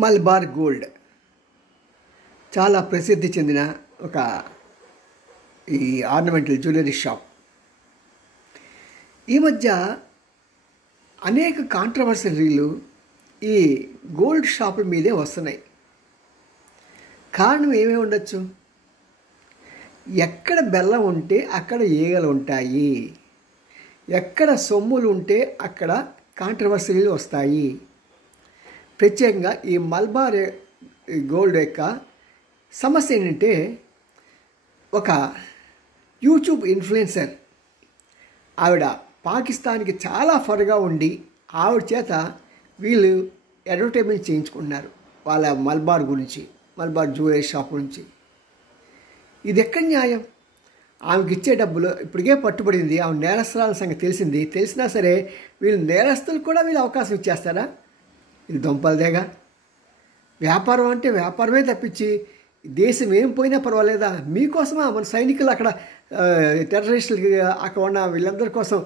Malabar gold చాలా ప్రసిద్ధి చెందిన ఒక ఈ ఆర్నమెంటల్ జ్యువెలరీ షాప్. ఈ మధ్య అనేక కాంట్రవర్సరీలు ఈ గోల్డ్ షాపుల మీదే వస్తున్నాయి. కారణం ఏమేమి ఉండొచ్చు? ఎక్కడ బెల్లం ఉంటే అక్కడ ఈగలు ఉంటాయి, ఎక్కడ సొమ్ములు ఉంటే అక్కడ కాంట్రవర్సరీలు వస్తాయి. ప్రత్యేకంగా ఈ మలబార్ గోల్డ్ యొక్క సమస్య ఏంటంటే, ఒక యూట్యూబ్ ఇన్ఫ్లుయెన్సర్ ఆవిడ పాకిస్తాన్కి చాలా ఫర్గా ఉండి ఆవిడ చేత వీళ్ళు అడ్వర్టైజ్మెంట్ చేయించుకుంటున్నారు వాళ్ళ మలబార్ గురించి, మలబార్ జ్యువెలరీ షాప్ గురించి. ఇది ఎక్కడ న్యాయం? ఆమెకి ఇచ్చే డబ్బులు ఇప్పటికే పట్టుబడింది, ఆమె నేరస్తురాల సంగతి తెలిసినా సరే వీళ్ళు నేరస్తులు కూడా వీళ్ళు అవకాశం ఇచ్చేస్తారా? ఇది దొంపలదేగా. వ్యాపారం అంటే వ్యాపారమే తప్పించి దేశం ఏం పోయినా పర్వాలేదా? మీకోసమా మన సైనికులు అక్కడ టెర్రరిస్టులకి అక్కడ ఉన్న వీళ్ళందరి కోసం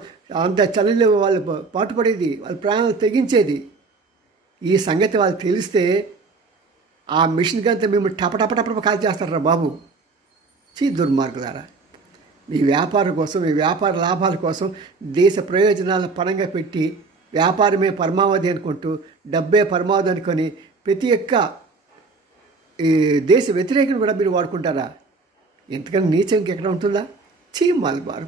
అంత చలిలో వాళ్ళు పాటుపడేది, వాళ్ళ ప్రాణాలు తెగించేది. ఈ సంగతి వాళ్ళు తెలిస్తే ఆ మిషన్ కంతా మేము టపటపటపట కాల్ చేస్తారా బాబు. దుర్మార్గులారా, మీ వ్యాపారం కోసం, మీ వ్యాపార లాభాల కోసం దేశ ప్రయోజనాల పరంగా పెట్టి వ్యాపారమే పరమావధి అనుకుంటూ, డబ్బే పరమావధి అనుకొని ప్రతి ఒక్క ఈ దేశ వ్యతిరేకను కూడా మీరు వాడుకుంటారా? ఎంతకన్నా నీచం ఎక్కడ ఉంటుందా? మలబార్